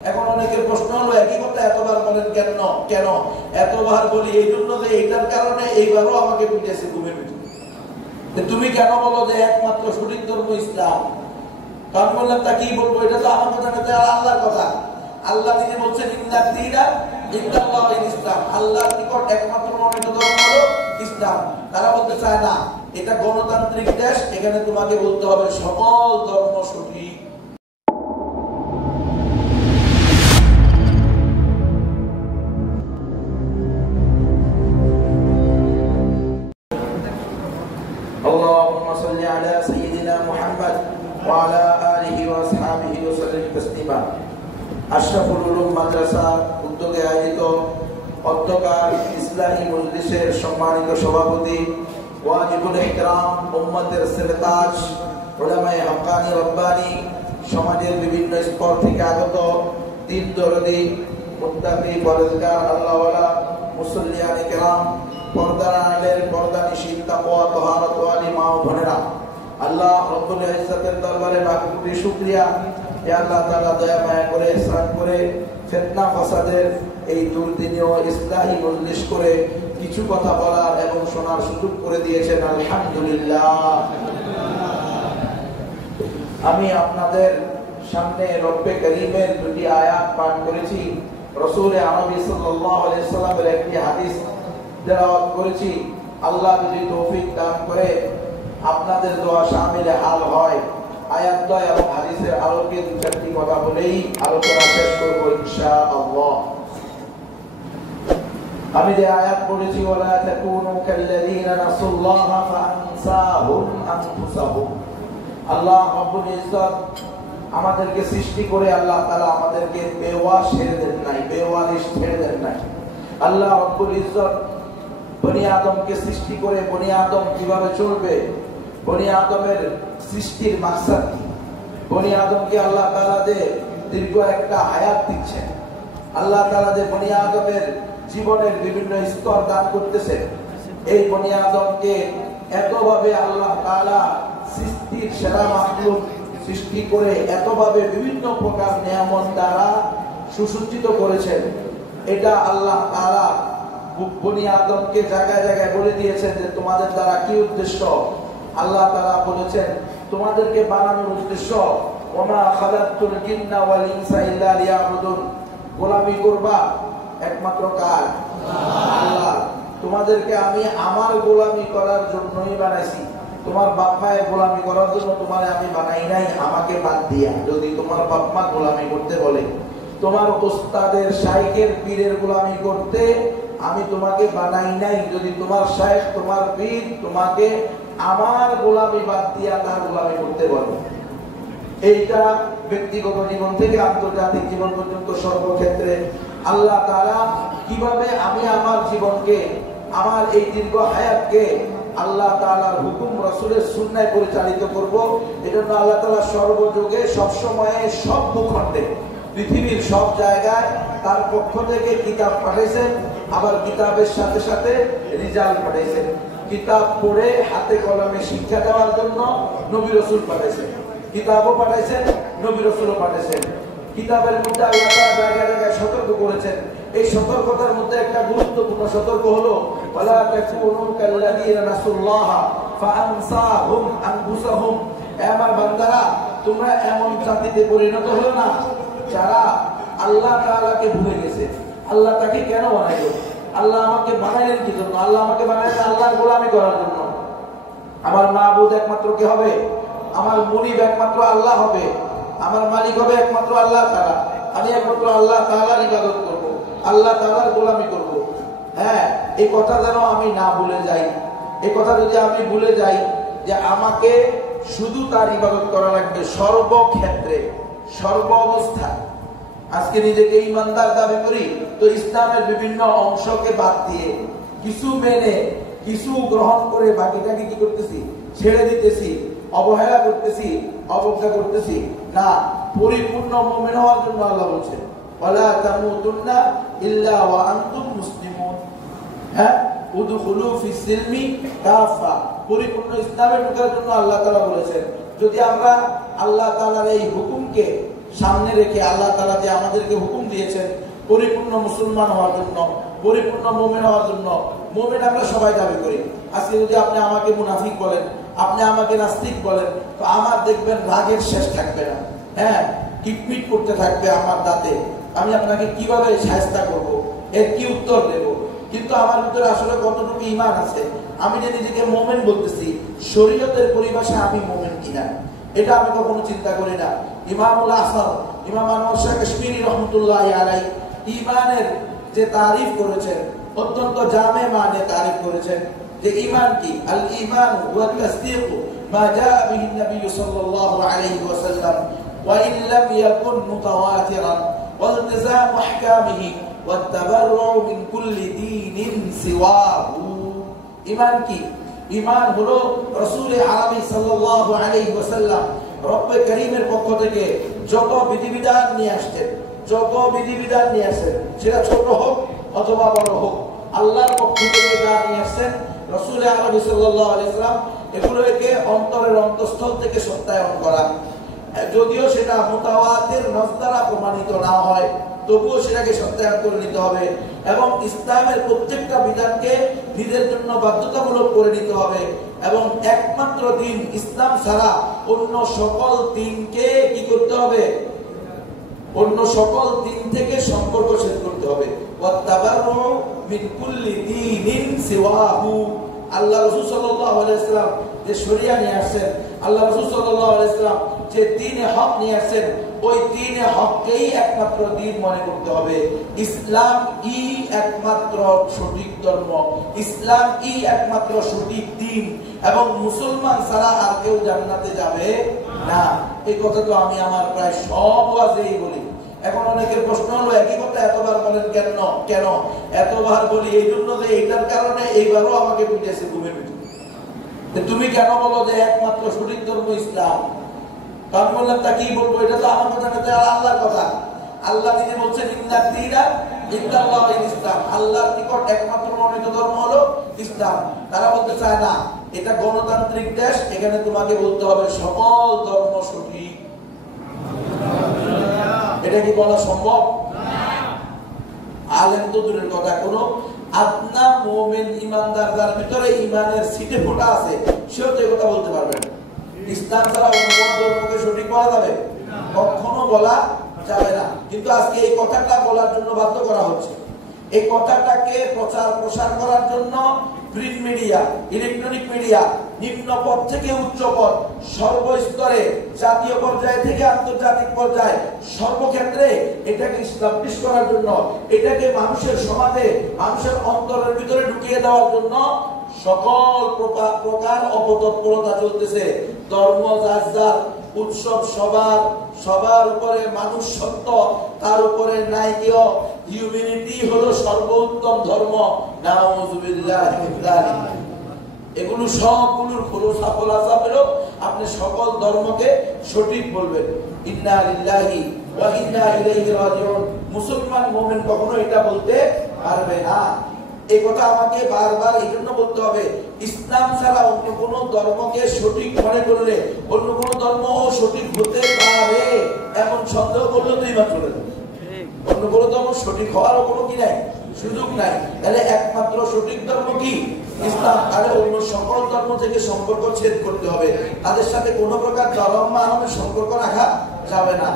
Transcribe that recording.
এখন অনেকের প্রশ্ন হলো একই কথা এতবার বলেন কেন কেন এতবার বলি এই জন্য যে এইটার কারণে এইবারও আমাকে বুঝেছে ঘুমের ভিতরে তুমি কেন বলো যে একমাত্র সঠিক ধর্ম ইসলাম। কারণ বললাম তা কি বলবো, এটা তো আমার কথা না, আল্লাহর কথা। আল্লাহ তিনি বলছেন ইসলাম, আল্লাহর নিকট একমাত্র মনোনীত ধর্ম হলো ইসলাম। তারা বলতে চায় না এটা গণতান্ত্রিক দেশ, এখানে তোমাকে বলতে হবে সকল ধর্ম সঠিক। اللهم صل على سيدنا محمد وعلى آله وأصحابه وسلم تسليما। আশরাফুল উলুম মাদ্রাসা উদ্যোগে আয়োজিত অধ্যকার ইসলামী মজলিসের সম্মানিত সভাপতি ওয়াজিবুল ইহতিরাম উম্মতের সেরতাজ উলামায়ে হক্কানি রব্বানি, সমাজের বিভিন্ন স্তর থেকে আগত দিন দরদি মুত্তাকি পরহেজগার আল্লাহওয়ালা মুসল্লিয়ানে কেরাম, পর্দার আড়ালের পর্দানিশীন তাকওয়া তাহারাত ওয়ালি মা ও বোনেরা, আল্লাহ রব্বুল ইজ্জতের দরবারে লাখ কোটি শুকরিয়া। হে আল্লাহ তাআলা দয়া মায়া করে ইহসান করে ফিতনা ফাসাদের এই দুর্দিনীয় ইসলাহি মজলিস করে কিছু কথা বলার এবং শোনার সুযোগ করে দিয়েছেন, আলহামদুলিল্লাহ। আমি আপনাদের সামনে রব্বে করিমের দুটি আয়াত পাঠ করেছি, রাসূল আরবি সাল্লাল্লাহু আলাইহি ওয়াসাল্লামের একটি হাদিস তেলাওয়াত করেছি। আল্লাহ যদি তৌফিক দান করে আপনাদের দোয়া শামিলে হাল হয়, আয়াত দ্বয় এবং হাদিসের আলোকে দু চারটি কথা বলেই আলোচনা শেষ করব ইনশাআল্লাহ। আমি যে আয়াত পড়েছি ওয়ালা তাকুনু কাল্লাযীনা নাসুল্লাহা ফাআনসাহুম আনফুসাহুম, আল্লাহ রব্বুল ইজ্জত আমাদেরকে সৃষ্টি করে আল্লাহ তাআলা আমাদেরকে বেওয়াস ছেড়ে দেন নাই, বেওয়ালিশ ছেড়ে দেন নাই। আল্লাহ রব্বুল ইজ্জত বনি আদমকে সৃষ্টি করে বনি আদম কিভাবে চলবে, বনি আদমের সৃষ্টির মাকসাদ কি, বনি আদমকে আল্লাহ তাআলা যে দীর্ঘ একটা হায়াত দিচ্ছেন, আল্লাহ তাআলা যে বনি আদমের জীবনের বিভিন্ন স্তর দান করতেছেন, এই বনি আদমকে এতভাবে আল্লাহ তাআলা সৃষ্টির সেরা মাখলুক সৃষ্টি করে এতভাবে বিভিন্ন প্রকার নিয়ামত দ্বারা সুসজ্জিত করেছেন। এটা আল্লাহ তাআলা বনি আদমকে জায়গায় জায়গায় বলে দিয়েছেন যে তোমাদের দ্বারা কি উদ্দেশ্য। আল্লাহ তাআলা বলেছেন তোমাদেরকে বানানোর উদ্দেশ্য ওমা খালাকতুল জিন্না ওয়াল ইনসা ইল্লা লিয়াবুদুন, গোলামি করবা একমাত্র কার? আল্লাহ। তোমাদেরকে আমি আমার গোলামি করার জন্যই বানাইছি, তোমার বাপ মায়ের গোলামি করার জন্য তোমারে আমি বানাই নাই আমাকে বাদ দিয়া। যদি তোমার বাপ মা গোলামি করতে বলে, তোমার ওস্তাদের শাইখের পীরের গোলামি করতে আমি তোমাকে বানাই নাই। যদি তোমার শাইখ তোমার পীর তোমাকে আমার গোলামি বাদ দিয়া তার গোলামি করতে বলে। এইটা ব্যক্তিগত জীবন থেকে আন্তর্জাতিক জীবন পর্যন্ত সর্বক্ষেত্রে আল্লাহ তাআলা কিভাবে আমি আমার জীবনকে, আমার এই দীর্ঘ হায়াতকে আল্লাহ তাআলার হুকুম রাসূলের সুন্নায় পরিচালিত করব, এজন্য আল্লাহ তাআলা সর্বযুগে সব সময়ে সব ভূখণ্ডে পৃথিবীর সব জায়গায় তার পক্ষ থেকে কিতাব পাঠাইছেন, আবার কিতাবের সাথে সাথে রিজাল্ট পাঠাইছেন। কিতাব পড়ে হাতে কলমে শিক্ষা দেওয়ার জন্য নবী রাসূল পাঠাইছেন, কিতাবও পাঠাইছেন, নবী রাসূলও পাঠাইছেন। কিতাবের মধ্যে আল্লাহ তাআলা জায়গায় জায়গায় সতর্ক করেছেন। এই সতর্কতার মধ্যে একটা গুরুত্বপূর্ণ সতর্ক হলো ওয়ালা তাকুনু কাল্লাযীনা নাসুল্লাহা ফাআনসাহুম আনফুসাহুম, হে আমার বান্দারা তোমরা এমন জাতিতে পরিণত হলো না যারা আল্লাহ তাআলাকে ভুলে গেছে। আল্লাহ তাকে কেন বানাইলো? আল্লাহ আমাকে বানাইলেন কি জন্য? আল্লাহ আমাকে বানাইলেন আল্লাহর গোলামি করার জন্য। আমার মাবুদ একমাত্র কে হবে? আমার মুনিব একমাত্র আল্লাহ হবে, আমার মালিক হবে একমাত্র আল্লাহ তাআলা। আমি একমাত্র আল্লাহ তাআলার ইবাদত করব, আল্লাহ তাআলার গোলামি করব। হ্যাঁ, এই কথা যেন আমি না ভুলে যাই। এই কথা যদি আমি ভুলে যাই যে আমাকে শুধু তার ইবাদত করা লাগবে সর্বক্ষেত্রে সর্ব অবস্থায়। আজকে নিজেকে ইমানদার দাবি করি তো ইসলামের বিভিন্ন অংশকে বাদ দিয়ে কিছু মেনে কিছু গ্রহণ করে বাকিটাকে কি করতেছি? ছেড়ে দিতেছি, অবহেলা করতেছি, অবজ্ঞা করতেছি না। পরিপূর্ণ মুমিন হওয়ার জন্য আল্লাহ বলেছেন ওয়ালা তামুতুন্না ইল্লা ওয়া আনতুম মুসলিমুন। হ্যাঁ, উদখুলু ফিস সিলমি কাফা, পরিপূর্ণ ইসলামে ঢোকার জন্য আল্লাহ তাআলা বলেছেন। যদি আমরা আল্লাহ তাআলার এই হুকুমকে সামনে রেখে আল্লাহ তাআলা যে আমাদেরকে হুকুম দিয়েছেন পরিপূর্ণ মুসলমান হওয়ার জন্য, পরিপূর্ণ মুমিন হওয়ার জন্য। মুমিন আমরা সবাই দাবি করি। আজকে যদি আপনি আমাকে মুনাফিক বলেন, আপনি আমাকে নাস্তিক বলেন, তো আমার দেখবেন রাগের শেষ থাকবে না। হ্যাঁ, কিটমিট করতে থাকবে আমার দাঁতে। আমি আপনাকে কিভাবে শায়েস্তা করব, এর কি উত্তর দেব? কিন্তু আমার ভিতরে আসলে কতটুকু ঈমান আছে, আমি যে নিজেকে মুমিন বলতেছি, শরীয়তের পরিভাষায় আমি মুমিন কিনা, এটা আমি কখনো চিন্তা করি না। ইমামুল আহসান, ইমাম আনোয়ার শাহ কাশ্মীরি রহমতুল্লাহি আলাইহি ঈমানের যে তারিফ করেছেন, অত্যন্ত জামে মানে তারিফ করেছেন যে ঈমান কি। আল ঈমান ওয়া তাসদীকু মা জাআ বিহি নবী সাল্লাল্লাহু আলাইহি ওয়াসাল্লাম ওয়া ইন লাম ইয়াকুন মুতাওয়াতিরান ওয়া ইলতিজাম আহকামিহি ওয়া তাবাররু মিন কুল্লি দীনিন সিওয়াহু। ঈমান কি? ঈমান হলো রাসূল আরবি সাল্লাল্লাহু আলাইহি ওয়াসাল্লাম রব্বে করিমের পক্ষ থেকে যত বিধিবিধান নিয়ে আসছেন, যত বিধিবিধান নিয়ে আসেন, সেটা ছোট হোক অথবা বড় হোক, আল্লাহর পক্ষ থেকে যা নিয়ে আসছেন রাসূল আরবি সাল্লাল্লাহু আলাইহি ওয়াসাল্লাম এগুলোকে অন্তরের অন্তঃস্থল থেকে সত্যায়ন করা। যদিও সেটা মুতাওয়াতির নস দ্বারা প্রমাণিত না হয়, তবুও সেটাকে সত্যায়ন করে নিতে হবে এবং ইসলামের প্রত্যেকটা বিধানকে নিজের জন্য বাধ্যতামূলক করে নিতে হবে। এবং একমাত্র দিন ইসলাম ছাড়া অন্য সকল দিনকে কি করতে হবে? অন্য সকল দিন থেকে সম্পর্ক শেষ করতে হবে। ওয়াত্তাবাররু মিন কুল্লি দীনিন সিওয়াহু। আল্লাহ রাসূল সাল্লাল্লাহু আলাইহি ওয়াসাল্লাম যে শরিয়া নিয়ে আসেন, আল্লাহ রাসূল সাল্লাল্লাহু আলাইহি ওয়াসাল্লাম যে দ্বীনে হক নিয়ে আসেন, ওই দ্বীনে হককেই একমাত্র দ্বীন মনে করতে হবে। ইসলাম ই একমাত্র সঠিক ধর্ম, ইসলাম ই একমাত্র সঠিক দ্বীন, এবং মুসলমান ছাড়া আর কেউ জান্নাতে যাবে না। এই কথা তো আমি আমার প্রায় সব ওয়াজেই বলি। এখন অনেকের প্রশ্ন হলো, একই কথা এতবার বলেন কেন? কেন এতবার বলি? এই জন্য যে এইটার কারণে এইবারও আমাকে বুঝেছে ঘুমের ভিতরে, তুমি কেন বলো যে একমাত্র সঠিক ধর্ম ইসলাম? আমি বললাম তা কি বলবো, এটা তো আমার কথা না, আল্লাহর কথা। আল্লাহ নিজে বলছেন ইন্নাদ দীনা ইনদাল্লাহিল ইসলাম, আল্লাহর নিকট একমাত্র মনোনীত ধর্ম হলো ইসলাম। তারা বলতে চায় না, এটা গণতান্ত্রিক দেশ, এখানে তোমাকে বলতে হবে সকল ধর্ম সঠিক। এটা কি বলা সম্ভব? আলেম তো দূরের কথা, কোন আদনা মুমিন ইমানদার যার ভিতরে ইমানের সিটে ফোঁটা আছে, সেও তো এই কথা বলতে পারবে না। ইসলাম ছাড়া অন্য কোন ধর্মকে সঠিক বলা যাবে? কখনো বলা যাবে না। কিন্তু আজকে এই কথাটা বলার জন্য বাধ্য করা হচ্ছে। এই কথাটাকে প্রচার প্রসার করার জন্য প্রিন্ট মিডিয়া, ইলেকট্রনিক মিডিয়া, নিম্ন পদ থেকে উচ্চ পদ, সর্বস্তরে, জাতীয় পর্যায়ে থেকে আন্তর্জাতিক পর্যায়ে, সর্বক্ষেত্রে এটাকে স্টাবলিশ করার জন্য, এটাকে মানুষের সমাজে, মানুষের অন্তরের ভিতরে ঢুকিয়ে দেওয়ার জন্য সকল প্রকার অপতৎপরতা চলতেছে। ধর্ম যার যার, উৎসব সবার, সবার উপরে মানুষ সত্য, তার উপরে নাইকীয় হিউম্যানিটি হলো সর্বোত্তম ধর্ম। নাউযুবিল্লাহি মিন যালিক। এগুলো সবগুলোর খোলাসা পেল, আপনি সকল ধর্মকে সঠিক বলবেন। ইন্না লিল্লাহি ওয়া ইন্না ইলাইহি রাজিউন। মুসলমান মুমিন কখনো এটা বলতে পারবে না। এই কথা আমাকে বারবার এই জন্য বলতে হবে, ইসলাম ছাড়া অন্য কোন ধর্মকে সঠিক মনে করলে অন্য কোন ধর্ম সঠিক হতে পারে এমন সন্দেহ করলে তো ইমান চলে যাবে। অন্য কোন ধর্ম সঠিক হওয়ারও কোনো কি নাই, সুযোগ নাই। তাহলে একমাত্র সঠিক ধর্ম কি? ইসলাম। তাহলে অন্য সকল ধর্ম থেকে সম্পর্ক ছেদ করতে হবে, তাদের সাথে কোনো প্রকার ধর্ম সম্পর্ক রাখা যাবে না।